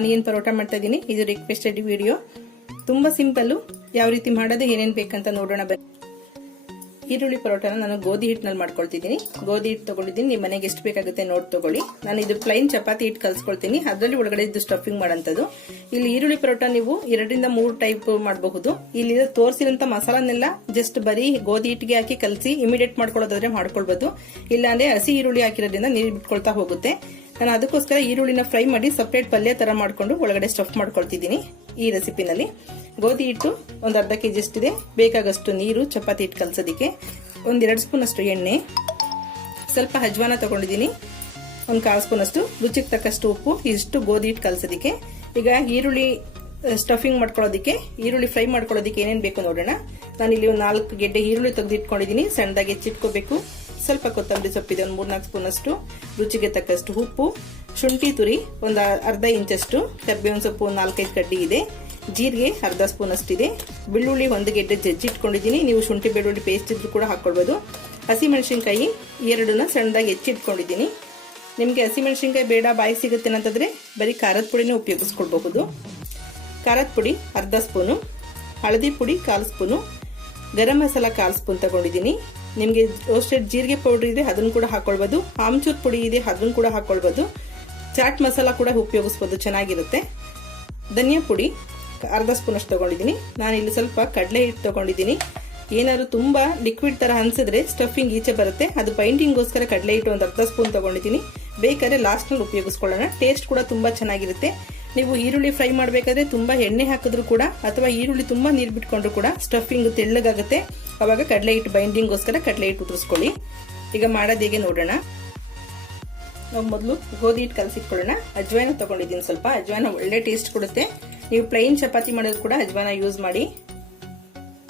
Onion paratha ಮಾಡ್ತಾ ಇದೀನಿ. ಇದು ರಿಕ್ವೆಸ್ಟೆಡ್ ವಿಡಿಯೋ. ತುಂಬಾ ಸಿಂಪಲ್. ಯಾವ ರೀತಿ ಮಾಡೋದು ಏನೇನ್ ಬೇಕಂತ ನೋಡೋಣ ಬನ್ನಿ. ಈರುಳ್ಳಿ ಪರೋಟನ ನಾನು ಗೋಧಿ ಹಿಟ್ಟಿನಲ್ಲಿ ಮಾಡ್ಕೊಳ್ತಿದ್ದೀನಿ. ಗೋಧಿ ಹಿಟ್ಟು ತಗೊಂಡಿದ್ದೀನಿ. ನಿಮ್ಮ ಮನೆಗೆ ಎಷ್ಟು ಬೇಕಾಗುತ್ತೆ ನೋಡಿ ತಗೊಳ್ಳಿ. ನಾನು ಇದು ಪ್ಲೈನ್ ಚಪಾತಿ ಹಿಟ್ಟು ಕಲ್ಸ್ಕೊಳ್ತೀನಿ. ಅದರಲ್ಲಿ ಒಳಗಡೆ ಇದು ಸ್ಟಫಿಂಗ್ ಮಾಡೋಂಥದ್ದು. ಇಲ್ಲಿ ಈರುಳ್ಳಿ ಪರೋಟ ನೀವು 2 ರಿಂದ 3 ಟೈಪ್ ಮಾಡಬಹುದು. ಇಲ್ಲಿ ತೋರಿಸಿದಂತ ಮಸಾಲನೆಲ್ಲ ಜಸ್ಟ್ ಬರೀ ಗೋಧಿ ಹಿಟ್ಟಿಗೆ ಹಾಕಿ ಕಲಸಿ ಇಮಿಡಿಯೇಟ್ ಮಾಡ್ಕೊಳ್ಳೋದಾದ್ರೆ ಮಾಡ್ಕೊಳ್ಬಹುದು. ಇಲ್ಲಾಂದ್ರೆ ಹಸಿ ಈರುಳ್ಳಿ ಹಾಕಿರೋದ್ರಿಂದ ನೀರು ಬಿಟ್ಕೊಳ್ತಾ ಹೋಗುತ್ತೆ. ನಾನು ಅದಕ್ಕೋಸ್ಕರ ಈರುಳ್ಳಿನ ಫ್ರೈ ಮಾಡಿ ಸಪರೇಟ್ ಪಲ್ಯ ತರ ಮಾಡ್ಕೊಂಡು ಒಳಗಡೆ ಸ್ಟಫ್ ಮಾಡ್ಕೊಳ್ತಿದ್ದೀನಿ. ಈ ರೆಸಿಪಿನಲ್ಲಿ ಗೋಧಿ ಹಿಟ್ಟು ಒಂದು ಅರ್ಧ ಕೆಜಿ ಅಷ್ಟಿದೆ. ಬೇಕಾಗಷ್ಟು ನೀರು ಚಪಾತಿ ಹಿಟ್ಟು ಕಲಸೋದಿಕ್ಕೆ. 1-2 ಸ್ಪೂನ್ ಅಷ್ಟು ಎಣ್ಣೆ, ಸ್ವಲ್ಪ ಅಜ್ವಾನ ತಗೊಂಡಿದ್ದೀನಿ, 1/4 ಸ್ಪೂನ್ ಅಷ್ಟು, ರುಚಿಗೆ ತಕ್ಕಷ್ಟು ಉಪ್ಪು. ಇಷ್ಟು ಗೋಧಿ ಹಿಟ್ಟು ಕಲಸೋದಿಕ್ಕೆ. ಈಗ ಈರುಳ್ಳಿ ಸ್ಟಫಿಂಗ್ ಮಾಡ್ಕೊಳ್ಳೋದಿಕ್ಕೆ, ಈರುಳ್ಳಿ ಫ್ರೈ ಮಾಡ್ಕೊಳ್ಳೋದಿಕ್ಕೆ ಏನೇನು ಬೇಕು ನೋಡೋಣ. ನಾನು ಇಲ್ಲಿ 4 ಗೆಡ್ಡೆ ಈರುಳ್ಳಿ ತೆಗೆದಿಟ್ಕೊಂಡಿದ್ದೀನಿ. ಸಣ್ಣದಾಗಿ ಹೆಚ್ಚಿಟ್ಕೋಬೇಕು. ಸ್ವಲ್ಪ ಕೊತ್ತಂಬರಿ ಸೊಪ್ಪಿದೆ, 3-4 ಸ್ಪೂನ್ ಅಷ್ಟು, ರುಚಿಗೆ ತಕ್ಕಷ್ಟು ಉಪ್ಪು, ಶುಂಠಿ ತುರಿ ಒಂದು ಅರ್ಧ ಇಂಚಷ್ಟು, ಕರ್ಬೇವಿನ ಸೊಪ್ಪು 4-5 ಕಡ್ಡಿ ಇದೆ, ಜೀರಿಗೆ ಅರ್ಧ ಸ್ಪೂನ್ ಅಷ್ಟಿದೆ, ಬೆಳ್ಳುಳ್ಳಿ 1 ಗೆಡ್ಡೆ ಜಜ್ಜಿಟ್ಕೊಂಡಿದ್ದೀನಿ. ನೀವು ಶುಂಠಿ ಬೆಳ್ಳುಳ್ಳಿ ಪೇಸ್ಟ್ ಇದ್ರೂ ಕೂಡ ಹಾಕೊಳ್ಬಹುದು. ಹಸಿಮೆಣಸಿನ್ಕಾಯಿ 2ನ ಸಣ್ಣದಾಗಿ ಹೆಚ್ಚಿಟ್ಕೊಂಡಿದ್ದೀನಿ. ನಿಮಗೆ ಹಸಿಮೆಣಸಿನ್ಕಾಯಿ ಬೇಡ, ಬಾಯಿ ಸಿಗುತ್ತೆ ಅಂತಂದ್ರೆ ಬರೀ ಖಾರದ ಪುಡಿನೇ ಉಪಯೋಗಿಸ್ಕೊಳ್ಬಹುದು. ಖಾರದ ಪುಡಿ ಅರ್ಧ ಸ್ಪೂನು, ಹಳದಿ ಪುಡಿ 1/4 ಸ್ಪೂನು, ಗರಂ ಮಸಾಲ 1/4 ಸ್ಪೂನ್ ತಗೊಂಡಿದ್ದೀನಿ. ನಿಮಗೆ ರೋಸ್ಟೆಡ್ ಜೀರಿಗೆ ಪೌಡರ್ ಇದೆ, ಅದನ್ನು ಕೂಡ ಹಾಕೊಳ್ಬಹುದು. ಆಮ್ಚೂರ್ ಪುಡಿ ಇದೆ, ಅದನ್ನು ಕೂಡ ಹಾಕೊಳ್ಬಹುದು. ಚಾಟ್ ಮಸಾಲ ಕೂಡ ಉಪಯೋಗಿಸಬಹುದು, ಚೆನ್ನಾಗಿರುತ್ತೆ. ಧನಿಯಾ ಪುಡಿ ಅರ್ಧ ಸ್ಪೂನ್ ಅಷ್ಟು ತಗೊಂಡಿದ್ದೀನಿ. ನಾನು ಇಲ್ಲಿ ಸ್ವಲ್ಪ ಕಡಲೆ ಹಿಟ್ಟು ತಗೊಂಡಿದ್ದೀನಿ. ಏನಾದ್ರು ತುಂಬಾ ಲಿಕ್ವಿಡ್ ತರ ಅನ್ಸಿದ್ರೆ ಸ್ಟಫಿಂಗ್ ಈಚೆ ಬರುತ್ತೆ. ಅದು ಬೈಂಡಿಂಗ್ಗೋಸ್ಕರ ಕಡಲೆ ಹಿಟ್ಟು ಒಂದು ಅರ್ಧ ಸ್ಪೂನ್ ತಗೊಂಡಿದ್ದೀನಿ. ಬೇಕಾದ್ರೆ ಲಾಸ್ಟ್ ನಲ್ಲಿ ಉಪಯೋಗಿಸ್ಕೊಳ್ಳೋಣ. ಟೇಸ್ಟ್ ಕೂಡ ತುಂಬಾ ಚೆನ್ನಾಗಿರುತ್ತೆ. ನೀವು ಈರುಳ್ಳಿ ಫ್ರೈ ಮಾಡಬೇಕಾದ್ರೆ ತುಂಬಾ ಎಣ್ಣೆ ಹಾಕಿದ್ರು ಕೂಡ ಅಥವಾ ಈರುಳ್ಳಿ ತುಂಬಾ ನೀರು ಬಿಟ್ಕೊಂಡ್ರು ಕೂಡ ಸ್ಟಫಿಂಗ್ ತೆಳ್ಳಗಾಗುತ್ತೆ. ಅವಾಗ ಕಡಲೆ ಹಿಟ್ಟು ಬೈಂಡಿಂಗ್ಗೋಸ್ಕರ ಕಡಲೆ ಹಿಟ್ಟು ಉದುರಿಸ್ಕೊಳ್ಳಿ. ಈಗ ಮಾಡೋದು ಹೇಗೆ ನೋಡೋಣ. ನಾವು ಮೊದಲು ಗೋಧಿ ಹಿಟ್ಟು ಕಲಸಿಟ್ಕೊಳ್ಳೋಣ. ಅಜ್ವಾನ ತಗೊಂಡಿದ್ದೀನಿ ಸ್ವಲ್ಪ. ಅಜ್ವಾನ ಒಳ್ಳೆ ಟೇಸ್ಟ್ ಕೊಡುತ್ತೆ. ನೀವು ಪ್ಲೈನ್ ಚಪಾತಿ ಮಾಡೋದು ಕೂಡ ಅಜ್ವಾನ ಯೂಸ್ ಮಾಡಿ.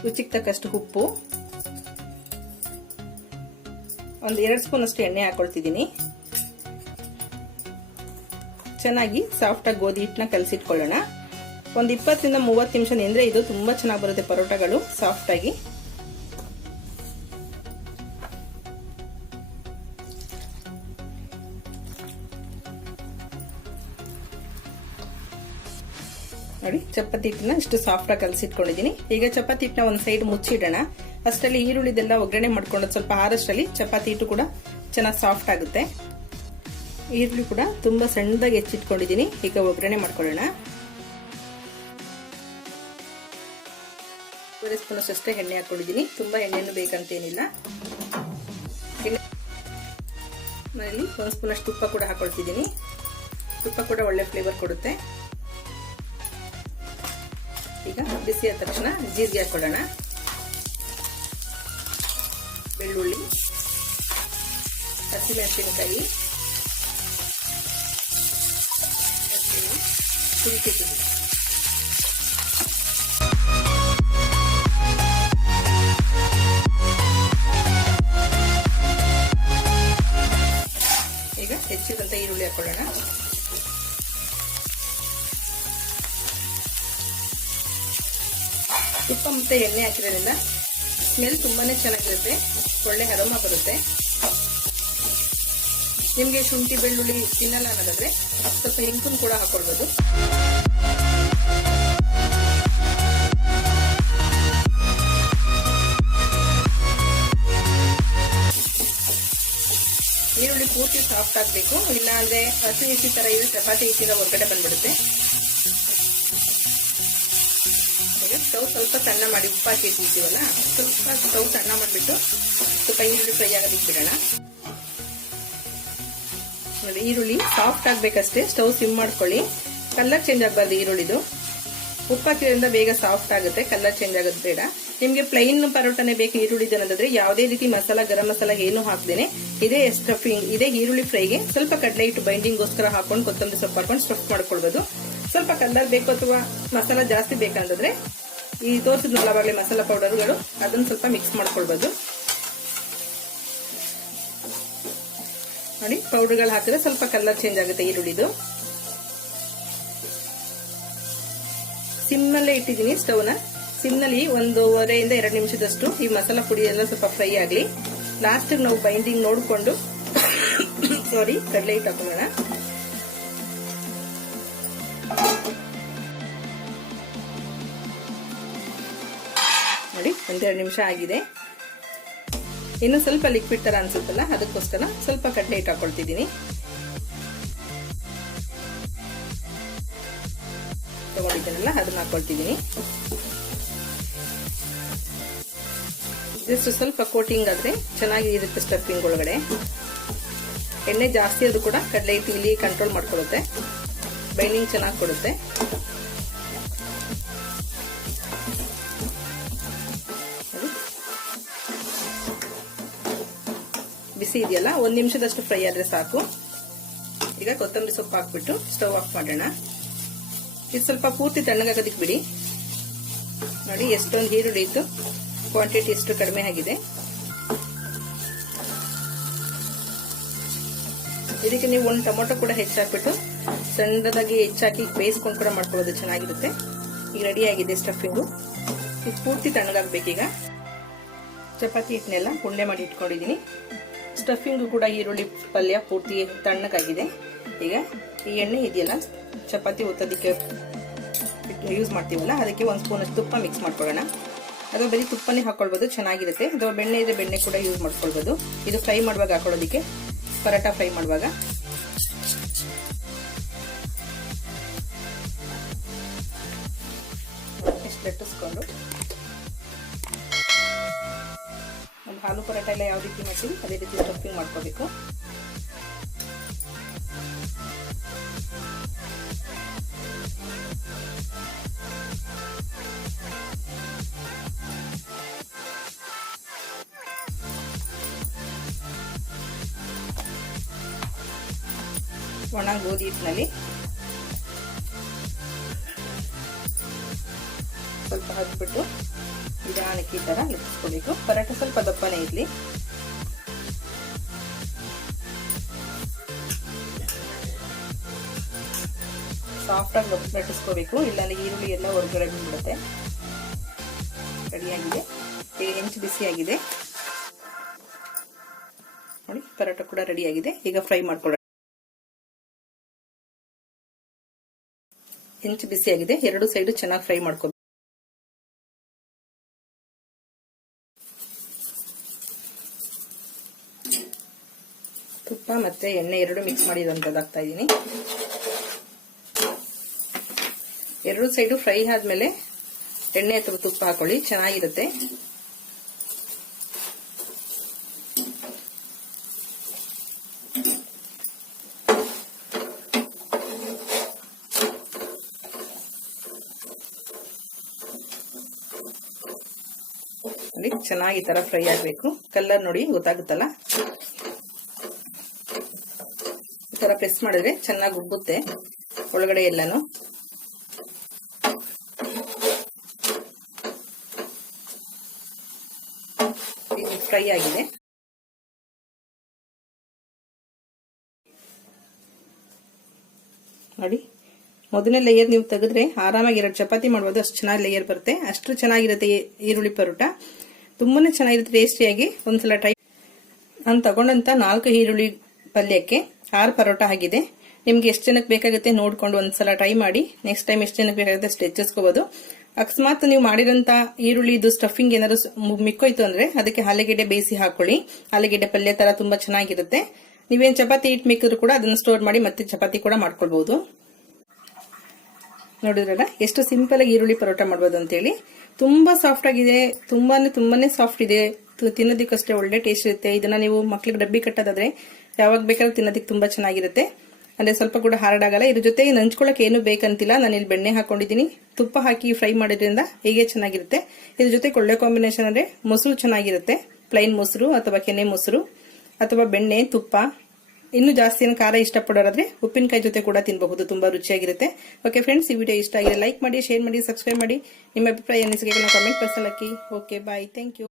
ರುಚಿಗೆ ತಕ್ಕಷ್ಟು ಉಪ್ಪು, 1-2 ಸ್ಪೂನ್ ಅಷ್ಟು ಎಣ್ಣೆ ಹಾಕೊಳ್ತಿದ್ದೀನಿ. ಚೆನ್ನಾಗಿ ಸಾಫ್ಟ್ ಆಗಿ ಗೋಧಿ ಹಿಟ್ಟನ್ನ ಕಲಸಿಟ್ಕೊಳ್ಳೋಣ. ಒಂದು 20 ರಿಂದ 30 ನಿಮಿಷ ನೆಂದ್ರೆ ಇದು ತುಂಬಾ ಚೆನ್ನಾಗಿ ಬರುತ್ತೆ ಪರೋಟಗಳು ಸಾಫ್ಟ್ ಆಗಿ. ನೋಡಿ, ಚಪಾತಿ ಹಿಟ್ಟನ್ನ ಇಷ್ಟು ಸಾಫ್ಟ್ ಆಗಿ ಕಲಸಿಟ್ಕೊಂಡಿದ್ದೀನಿ. ಈಗ ಚಪಾತಿ ಹಿಟ್ಟನ್ನ ಒಂದ್ ಸೈಡ್ ಮುಚ್ಚಿಡೋಣ. ಅಷ್ಟರಲ್ಲಿ ಈರುಳ್ಳಿದೆಲ್ಲ ಒಗ್ಗರಣೆ ಮಾಡ್ಕೊಂಡು ಸ್ವಲ್ಪ ಆರಷ್ಟರಲ್ಲಿ ಚಪಾತಿ ಹಿಟ್ಟು ಕೂಡ ಚೆನ್ನಾಗಿ ಸಾಫ್ಟ್ ಆಗುತ್ತೆ. ಈರುಳ್ಳಿ ಕೂಡ ತುಂಬಾ ಸಣ್ಣದಾಗಿ ಹೆಚ್ಚಿಟ್ಕೊಂಡಿದ್ದೀನಿ. ಈಗ ಒಗ್ಗರಣೆ ಮಾಡ್ಕೊಳ್ಳೋಣ. 1 ಸ್ಪೂನ್ ಅಷ್ಟೇ ಎಣ್ಣೆ ಹಾಕೊಂಡಿದ್ದೀನಿ. ತುಂಬಾ ಎಣ್ಣೆನೂ ಬೇಕಂತೇನಿಲ್ಲ. ನಾನಿಲ್ಲಿ 1 ಸ್ಪೂನ್ ಅಷ್ಟು ತುಪ್ಪ ಕೂಡ ಹಾಕೊಳ್ತಿದ್ದೀನಿ. ತುಪ್ಪ ಕೂಡ ಒಳ್ಳೆ ಫ್ಲೇವರ್ ಕೊಡುತ್ತೆ. ಈಗ ಬಿಸಿ ಆದ ತಕ್ಷಣ ಜೀರಿಗೆ ಹಾಕೊಳ್ಳೋಣ. ಬೆಳ್ಳುಳ್ಳಿ, ಹಸಿಮೆಣಸಿನಕಾಯಿ, ಶುಂಠಿ ತುರಿ, ಈಗ ಹೆಚ್ಚಿದಂತ ಈರುಳ್ಳಿ ಹಾಕೊಳ್ಳೋಣ. ತುಪ್ಪ ಮತ್ತೆ ಎಣ್ಣೆ ಹಾಕಿರೋದ್ರಿಂದ ಸ್ಮೆಲ್ ತುಂಬಾನೇ ಚೆನ್ನಾಗಿರುತ್ತೆ. ಒಳ್ಳೆ ಅರೋಮ ಬರುತ್ತೆ. ನಿಮ್ಗೆ ಶುಂಠಿ ಬೆಳ್ಳುಳ್ಳಿ ತಿನ್ನಲ್ಲ ಅನ್ನೋದಾದ್ರೆ ಸ್ವಲ್ಪ ಇಂಕನ್ನು ಕೂಡ ಹಾಕೊಳ್ಬಹುದು. ಈರುಳ್ಳಿ ಪೂರ್ತಿ ಸಾಫ್ಟ್ ಆಗ್ಬೇಕು, ಇಲ್ಲ ಅಂದ್ರೆ ಹಸಿ ತರ ಇದ್ರೆ ಚಪಾತಿ ಹಿಟ್ಟಿನ ಹೊರಗಡೆ ಬಂದ್ಬಿಡುತ್ತೆ. ಸ್ಟವ್ ಸ್ವಲ್ಪ ಸಣ್ಣ ಮಾಡಿ, ಉಪ್ಪು ಹಾಕಿ ಇಟ್ಟಿರ್ತೀವಲ್ಲ, ಸ್ವಲ್ಪ ಸ್ಟವ್ ಸಣ್ಣ ಮಾಡಿಬಿಟ್ಟು ಸ್ವಲ್ಪ ಈರುಳ್ಳಿ ಫ್ರೈ ಆಗೋದಕ್ಕೆ ಬಿಡೋಣ. ನೋಡಿ, ಈರುಳ್ಳಿ ಸಾಫ್ಟ್ ಆಗ್ಬೇಕಷ್ಟೇ. ಸ್ಟವ್ ಸಿಮ್ ಮಾಡ್ಕೊಳ್ಳಿ. ಕಲರ್ ಚೇಂಜ್ ಆಗಬಾರ್ದು ಈರುಳ್ಳಿದು. ಉಪ್ಪು ಹಾಕಿದ್ರಿಂದ ಬೇಗ ಸಾಫ್ಟ್ ಆಗುತ್ತೆ. ಕಲರ್ ಚೇಂಜ್ ಆಗೋದು ಬೇಡ. ನಿಮ್ಗೆ ಪ್ಲೈನ್ ಪರೋಟನೇ ಬೇಕು ಈರುಳ್ಳಿದು ಅನ್ನೋದಾದ್ರೆ ಯಾವುದೇ ರೀತಿ ಮಸಾಲ, ಗರಂ ಮಸಾಲ ಏನು ಹಾಕ್ದೇನೆ ಇದೇ ಸ್ಟಫಿಂಗ್, ಇದೇ ಈರುಳ್ಳಿ ಫ್ರೈಗೆ ಸ್ವಲ್ಪ ಕಡಲೆ ಹಿಟ್ಟು ಬೈಂಡಿಂಗ್ಗೋಸ್ಕರ ಹಾಕೊಂಡು ಕೊತ್ತಂಬರಿ ಸೊಪ್ಪು ಹಾಕೊಂಡು ಸ್ಟಫ್ ಮಾಡ್ಕೊಳ್ಬಹುದು. ಸ್ವಲ್ಪ ಕಲರ್ ಬೇಕು ಅಥವಾ ಮಸಾಲ ಜಾಸ್ತಿ ಬೇಕಂತಂದ್ರೆ ಈ ತೋರಿಸಿದ್ನಲ್ಲ ಅವಾಗಲೇ ಮಸಾಲಾ ಪೌಡರ್ಗಳು, ಅದನ್ನ ಸ್ವಲ್ಪ ಮಿಕ್ಸ್ ಮಾಡ್ಕೊಳ್ಬಹುದು. ನೋಡಿ, ಪೌಡರ್ಗಳು ಹಾಕಿದ್ರೆ ಸ್ವಲ್ಪ ಕಲರ್ ಚೇಂಜ್ ಆಗುತ್ತೆ ಈರುಳ್ಳಿದು. ಸಿಮ್ನಲ್ಲೇ ಇಟ್ಟಿದ್ದೀನಿ ಸ್ಟವ್ನ. ಸಿಮ್ನಲ್ಲಿ 1.5 ರಿಂದ 2 ನಿಮಿಷದಷ್ಟು ಈ ಮಸಾಲಾ ಪುಡಿ ಎಲ್ಲ ಸ್ವಲ್ಪ ಫ್ರೈ ಆಗಲಿ. ಲಾಸ್ಟ್ ನಾವು ಬೈಂಡಿಂಗ್ ನೋಡಿಕೊಂಡು ಕಡಲೆ ಹಿಟ್ಟು ಹಾಕೋಣ. ನೋಡಿ 1-2 ನಿಮಿಷ ಆಗಿದೆ. ಇನ್ನು ಸ್ವಲ್ಪ ಲಿಕ್ವಿಡ್ ತರ ಅನ್ಸುತ್ತಲ್ಲ, ಅದಕ್ಕೋಸ್ಕರ ಸ್ವಲ್ಪ ಕಡಲೆ ಹಿಟ್ಟು ಹಾಕೊಳ್ತಿದ್ದೀನಿ. ತಗೊಂಡಿದ್ದೀನಲ್ಲ ಅದನ್ನ ಹಾಕೊಳ್ತಿದ್ದೀನಿ. ಜಸ್ಟ್ ಸ್ವಲ್ಪ ಕೋಟಿಂಗ್ ಆದ್ರೆ ಚೆನ್ನಾಗಿ ಇರುತ್ತೆ ಸ್ಟಫಿಂಗ್ ಒಳಗಡೆ. ಎಣ್ಣೆ ಜಾಸ್ತಿ ಅದು ಕೂಡ ಕಡಲೆ ಹಿಟ್ಟು ಇಲ್ಲಿ ಕಂಟ್ರೋಲ್ ಮಾಡ್ಕೊಳ್ಳುತ್ತೆ, ಬೈಂಡಿಂಗ್ ಚೆನ್ನಾಗಿ ಕೊಡುತ್ತೆ. ಬಿಸಿ ಇದೆಯಲ್ಲ, 1 ನಿಮಿಷದಷ್ಟು ಫ್ರೈ ಆದ್ರೆ ಸಾಕು. ಈಗ ಕೊತ್ತಂಬರಿ ಸೊಪ್ಪು ಹಾಕ್ಬಿಟ್ಟು ಸ್ಟವ್ ಆಫ್ ಮಾಡೋಣ. ಇದು ಸ್ವಲ್ಪ ಪೂರ್ತಿ ತಣ್ಣಗಾಗೋದಕ್ಕೆ ಬಿಡಿ. ನೋಡಿ ಎಷ್ಟೊಂದು ಈರುಳ್ಳಿ ಇತ್ತು, ಕ್ವಾಂಟಿಟಿ ಎಷ್ಟು ಕಡಿಮೆ ಆಗಿದೆ. ಇದಕ್ಕೆ ನೀವು 1 ಟೊಮೊಟೊ ಕೂಡ ಹೆಚ್ಚಾಕ್ಬಿಟ್ಟು ಸಣ್ಣದಾಗಿ ಹೆಚ್ಚಾಕಿ ಬೇಯಿಸ್ಕೊಂಡು ಕೂಡ ಮಾಡ್ಕೊಳ್ಳೋದು ಚೆನ್ನಾಗಿರುತ್ತೆ. ಈಗ ರೆಡಿ ಆಗಿದೆ ಸ್ಟಫಿಂಗು. ಇದು ಪೂರ್ತಿ ತಣ್ಣಗಾಗ್ಬೇಕೀಗ. ಚಪಾತಿ ಹಿಟ್ಟನ್ನೆಲ್ಲ ಉಂಡೆ ಮಾಡಿ ಇಟ್ಕೊಂಡಿದ್ದೀನಿ. ಸ್ಟಫಿಂಗು ಕೂಡ ಈರುಳ್ಳಿ ಪಲ್ಯ ಪೂರ್ತಿ ತಣ್ಣಗಾಗಿದೆ. ಈಗ ಈ ಎಣ್ಣೆ ಇದೆಯಲ್ಲ, ಚಪಾತಿ ಒತ್ತೋದಕ್ಕೆ ಯೂಸ್ ಮಾಡ್ತೀವಲ್ಲ, ಅದಕ್ಕೆ 1 ಸ್ಪೂನ್ ಅಷ್ಟು ತುಪ್ಪ ಮಿಕ್ಸ್ ಮಾಡ್ಕೊಳ್ಳೋಣ. ಅಥವಾ ಬರೀ ತುಪ್ಪನೇ ಹಾಕೊಳ್ಬೋದು, ಚೆನ್ನಾಗಿರುತ್ತೆ. ಅಥವಾ ಬೆಣ್ಣೆ ಇದೆ, ಬೆಣ್ಣೆ ಕೂಡ ಯೂಸ್ ಮಾಡ್ಕೊಳ್ಬೋದು. ಇದು ಫ್ರೈ ಮಾಡುವಾಗ ಹಾಕೊಳ್ಳೋದಕ್ಕೆ, ಪರೋಟ ಫ್ರೈ ಮಾಡುವಾಗ. ಎಷ್ಟು ಲಟ್ಟಿಸ್ಕೊಂಡು ಆಲೂ ಪರೋಟ ಎಲ್ಲ ಯಾವ ರೀತಿ ಮಾಡ್ತೀವಿ ಅದೇ ರೀತಿ ಸ್ಟಫಿಂಗ್ ಮಾಡ್ಕೋಬೇಕು. ಒಣ ಗೋಧಿ ಹಿಟ್ಟಿನಲ್ಲಿ ಸ್ವಲ್ಪ ಹಾಕ್ಬಿಟ್ಟು ನಿಧಾನಕ್ಕೆ ಈ ತರ ಲಟ್ಟಿಸ್ಕೊಬೇಕು. ಪರೋಟ ಸ್ವಲ್ಪ ದಪ್ಪನೇ ಇರಲಿ. ಸಾಫ್ಟ್ ಆಗಿ ಲಟ್ಟಿಸ್ಕೋಬೇಕು, ಇಲ್ಲಾಂದ್ರೆ ಈರುಳ್ಳಿ ಎಲ್ಲ ಹೊರಗಡೆ ಬಂದ್ಬಿಡುತ್ತೆ. ರೆಡಿಯಾಗಿದೆ. ಈಗ ಹೆಂಚು ಬಿಸಿಯಾಗಿದೆ ನೋಡಿ, ಪರೋಟ ಕೂಡ ರೆಡಿಯಾಗಿದೆ. ಈಗ ಫ್ರೈ ಮಾಡ್ಕೊಳ್ಳೋಣ. ಹೆಂಚು ಬಿಸಿಯಾಗಿದೆ, 2 ಸೈಡು ಚೆನ್ನಾಗಿ ಫ್ರೈ ಮಾಡ್ಕೋಬೇಕು. ತುಪ್ಪ ಮತ್ತೆ ಎಣ್ಣೆ 2 ಮಿಕ್ಸ್ ಮಾಡಿರೋಂಥದ್ದು ಹಾಕ್ತಾ ಇದ್ದೀನಿ. 2 ಸೈಡು ಫ್ರೈ ಆದ್ಮೇಲೆ ಎಣ್ಣೆ ಅಥವಾ ತುಪ್ಪ ಹಾಕೊಳ್ಳಿ, ಚೆನ್ನಾಗಿರುತ್ತೆ. ನೋಡಿ ಚೆನ್ನಾಗಿ ಈ ತರ ಫ್ರೈ ಆಗ್ಬೇಕು. ಕಲರ್ ನೋಡಿ ಗೊತ್ತಾಗುತ್ತಲ್ಲ, ಈ ತರ ಪ್ರೆಸ್ ಮಾಡಿದ್ರೆ ಚೆನ್ನಾಗಿ ಉಬ್ಬುತ್ತೆ ಒಳಗಡೆ ಎಲ್ಲಾನು. ಫ್ರೈ ಆಗಿದೆ. ನೋಡಿ ಮೊದಲನೇ ಲೇಯರ್ ನೀವು ತೆಗೆದ್ರೆ ಆರಾಮಾಗಿ 2 ಚಪಾತಿ ಮಾಡ್ಬೋದು, ಅಷ್ಟು ಚೆನ್ನಾಗಿ ಲೇಯರ್ ಬರುತ್ತೆ. ಅಷ್ಟು ಚೆನ್ನಾಗಿರುತ್ತೆ ಈರುಳ್ಳಿ ಪರೋಟ, ತುಂಬಾನೇ ಚೆನ್ನಾಗಿರುತ್ತೆ, ಟೇಸ್ಟಿಯಾಗಿ. ಒಂದ್ಸಲ ಟ್ರೈ. ನಾನು ತಗೊಂಡಂತ 4 ಈರುಳ್ಳಿ ಪಲ್ಯಕ್ಕೆ 6 ಪರೋಟ ಆಗಿದೆ. ನಿಮ್ಗೆ ಎಷ್ಟು ಜನಕ್ಕೆ ಬೇಕಾಗುತ್ತೆ ನೋಡ್ಕೊಂಡು ಒಂದ್ಸಲ ಟ್ರೈ ಮಾಡಿ. ನೆಕ್ಸ್ಟ್ ಟೈಮ್ ಎಷ್ಟು ಜನಕ್ಕೆ ಬೇಕಾಗುತ್ತೆ ಅಷ್ಟು ಹೆಚ್ಚಿಸ್ಕೋಬಹುದು. ಅಕಸ್ಮಾತ್ ನೀವು ಮಾಡಿರೋಂತ ಈರುಳ್ಳಿ ಇದು ಸ್ಟಫಿಂಗ್ ಏನಾದ್ರು ಮಿಕ್ಕೋಯ್ತು ಅಂದ್ರೆ ಅದಕ್ಕೆ ಆಲೂಗೆಡ್ಡೆ ಬೇಯಿಸಿ ಹಾಕೊಳ್ಳಿ. ಆಲೂಗೆಡ್ಡೆ ಪಲ್ಯ ತರ ತುಂಬಾ ಚೆನ್ನಾಗಿರುತ್ತೆ. ನೀವೇನ್ ಚಪಾತಿ ಹಿಟ್ಟು ಮಿಕ್ಕಿದ್ರು ಕೂಡ ಅದನ್ನ ಸ್ಟೋರ್ ಮಾಡಿ ಮತ್ತೆ ಚಪಾತಿ ಕೂಡ ಮಾಡ್ಕೊಳ್ಬಹುದು. ನೋಡಿದ್ರಲ್ಲ ಎಷ್ಟು ಸಿಂಪಲ್ ಆಗಿ ಈರುಳ್ಳಿ ಪರೋಟ ಮಾಡಬಹುದು ಅಂತ ಹೇಳಿ. ತುಂಬಾ ಸಾಫ್ಟ್ ಆಗಿದೆ, ತುಂಬಾನೇ ಸಾಫ್ಟ್ ಇದೆ. ತಿನ್ನೋದಕ್ಕಷ್ಟೇ ಒಳ್ಳೆ ಟೇಸ್ಟ್ ಇರುತ್ತೆ. ಇದನ್ನ ನೀವು ಮಕ್ಳಿಗೆ ಡಬ್ಬಿ ಕಟ್ಟೋದಾದ್ರೆ ಯಾವಾಗ ಬೇಕಾದ್ರೂ ತಿನ್ನೋದಕ್ಕೆ ತುಂಬಾ ಚೆನ್ನಾಗಿರುತ್ತೆ. ಅಂದ್ರೆ ಸ್ವಲ್ಪ ಕೂಡ ಹಾರ್ಡ್ ಆಗಲ್ಲ. ಇದ್ರ ಜೊತೆ ನಂಚ್ಕೊಳಕ್ಕೆ ಏನು ಬೇಕಂತಿಲ್ಲ. ನಾನು ಇಲ್ಲಿ ಬೆಣ್ಣೆ ಹಾಕೊಂಡಿದ್ದೀನಿ, ತುಪ್ಪ ಹಾಕಿ ಫ್ರೈ ಮಾಡೋದ್ರಿಂದ ಹೀಗೆ ಚೆನ್ನಾಗಿರುತ್ತೆ. ಇದ್ರ ಜೊತೆ ಒಳ್ಳೆ ಕಾಂಬಿನೇಷನ್ ಅಂದ್ರೆ ಮೊಸರು ಚೆನ್ನಾಗಿರುತ್ತೆ. ಪ್ಲೈನ್ ಮೊಸರು ಅಥವಾ ಕೆನೆ ಮೊಸರು ಅಥವಾ ಬೆಣ್ಣೆ, ತುಪ್ಪ. ಇನ್ನು ಜಾಸ್ತಿ ಖಾರ ಇಷ್ಟಪಡೋರಾದ್ರೆ ಉಪ್ಪಿನಕಾಯಿ ಜೊತೆ ಕೂಡ ತಿನ್ನಬಹುದು, ತುಂಬಾ ರುಚಿಯಾಗಿರುತ್ತೆ. ಓಕೆ ಫ್ರೆಂಡ್ಸ್, ಈ ವಿಡಿಯೋ ಇಷ್ಟ ಆಗಿದೆ ಲೈಕ್ ಮಾಡಿ, ಶೇರ್ ಮಾಡಿ, ಸಬ್ಸ್ಕ್ರೈಬ್ ಮಾಡಿ. ನಿಮ್ಮ ಅಭಿಪ್ರಾಯ ಅನಿಸಿಕೆಗಳನ್ನ ಕಾಮೆಂಟ್ ಬಾಕ್ಸ್ ಅಲ್ಲಿ ಹಾಕಿ. Okay bye, thank you.